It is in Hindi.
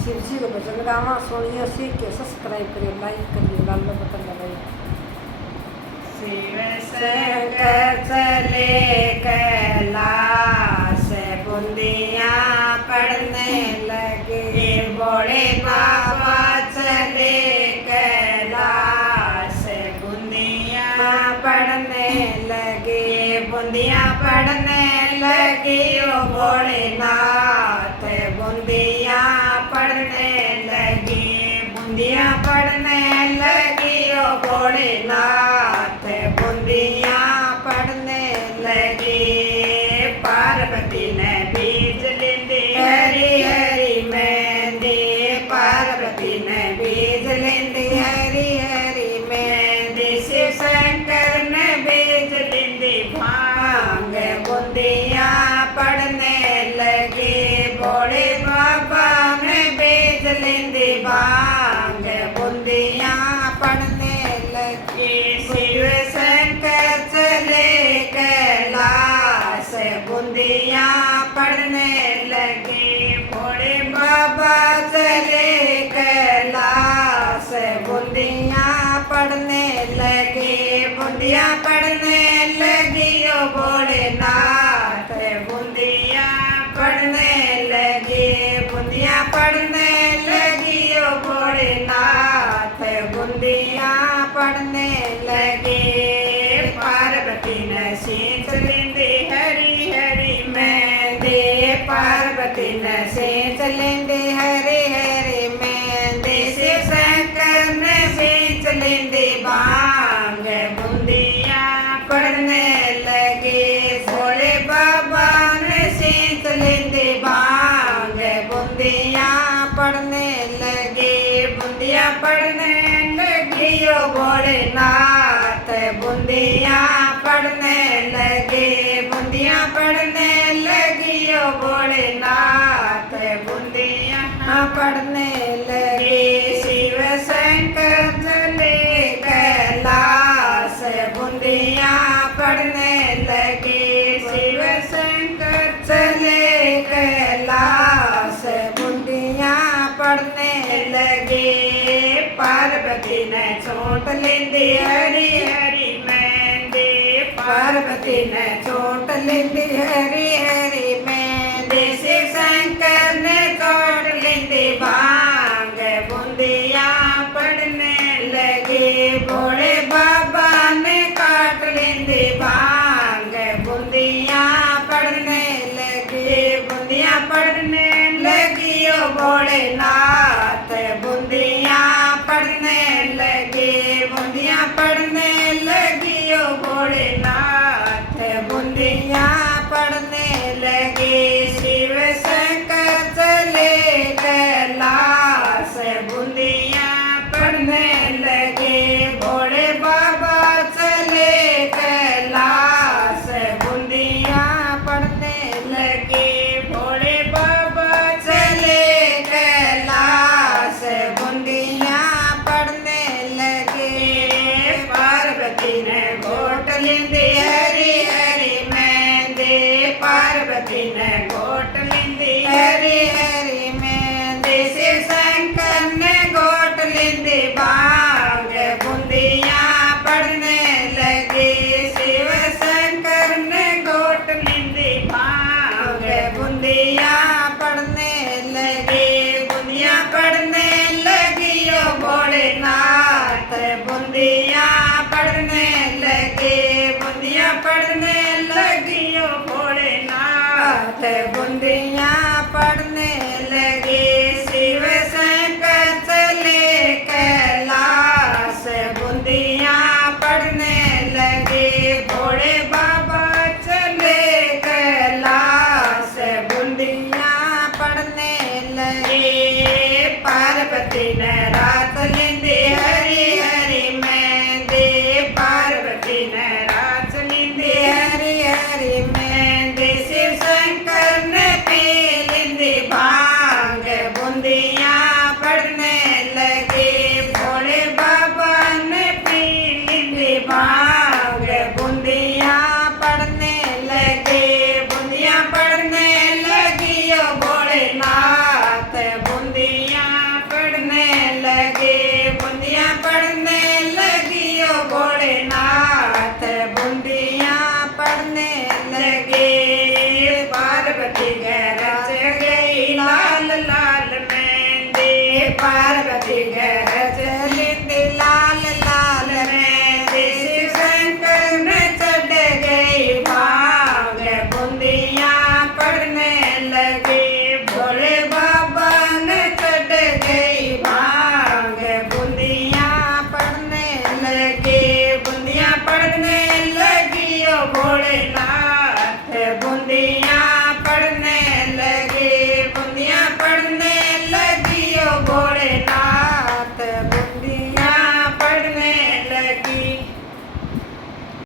शिव जी को भजन गावा, सुनिए, सीख के सब्सक्राइब करिए, लाइक करिए, लाल बटन दबाइए। शिव शंकर चले कैलाश, बूंदिया पड़ने लगे। भोले बाबा चले कैलाश, बूंदिया पड़ने लगे। बूंदिया पड़ने लगी ओ भोलेनाथ, बूंदिया पड़ने लगी। बूंदिया पड़ने लगी ओ भोलेनाथ, बूंदिया पड़ने लगी। पार्वती ने बीज लेंदी हरी हरी मेहंदी, पार्वती ने बीज लेंदी हरी हरी मेहंदी। शिव शंकर ने बीज लेंदी भांग, बूंदिया पड़ने लगी। भोले बाबा ने बीज लेंदी भांग, बूंदिया पड़ने लगी। शिव शंकर चले कैलाश, बूंदिया पड़ने लगी। भोले बाबा चले कैलाश, बूंदिया पड़ने लगी। बूंदिया पड़ने लगी ओ भोलेनाथ, बूंदिया पड़ने लगी। बूंदिया पड़ने लगी ओ भोलेनाथ, बूंदिया पड़ने लगी। पार्वती ने सींच लेंदी हरी हरी मेहंदी, पार्वती ने सींच लेंदी हरी हरी मेहंदी। शिव शंकर ने सींच लेंदी भांग, बूंदिया पड़ने लगी। भोले बाबा ने सींच लेंदी भांग, बूंदिया पड़ने लगी। बूंदिया पड़ने लगी ओ भोलेनाथ, बूंदिया पड़ने लगी। बूंदिया पड़ने लगी ओ भोलेनाथ, बूंदिया पड़ने लगी। शिव शंकर चले कैलाश, बूंदिया पड़ने लगी। शिव शंकर चले कैलाश, बूंदिया पड़ने लगी। पार्वती ने चोट लेंदी हरी हरी मेहंदी, पार्वती ने चोट लेंदी हरी हरी मेहंदी। शिव शंकर ने चोट लेंदी भांग, बूंदिया पड़ने लगी। भोले बाबा ने काट लेंदी भांग, बूंदिया पड़ने लगी। बूंदिया पड़ने लगी ओ भोलेनाथ, बूंदिया पड़ने लगी। बूंदिया पड़ने लगी ओ भोलेनाथ, बूंदिया पड़ने लगी। शिव शंकर चले कैलाश, बूंदिया पड़ने लगे। भोले बाबा चले कैलाश, बूंदिया पड़ने लगे। भोले बाबा चले कैलाश, बूंदिया पड़ने लगे। पार्वती ने घोट लेंदी हरी हरी मेहंदी, पार्वती ने घोट लेंदी हरी हरी मेहंदी। शिव शंकर ने घोट लेंदी भांग, बूंदिया पड़ने लगी। शिव शंकर ने घोट लेंदी भांग, बूंदिया पड़ने लगी। बूंदिया पड़ने लगी ओ भोलेनाथ, बूंदिया पड़ने लगी। बूंदिया पड़ने लगी ओ भोलेनाथ, बूंदिया पड़ने लगी। शिव शंकर चले कैलाश, बूंदिया पड़ने लगी। भोले बाबा चले कैलाश, बूंदिया पड़ने लगी। पार्वती ने रात लेंदी हरी हरी मेहंदी, पार्वती ने रात लेंदी हरी हरी मेहंदी। शिव शंकर ने पी लेंदी भांग, बूंदिया पड़ने लगी। भोले बाबा ने पी लेंदी भांग, बूंदिया पड़ने लगी। बूंदिया पड़ने लगी ओ भोलेनाथ, बूंदिया घड़ी गए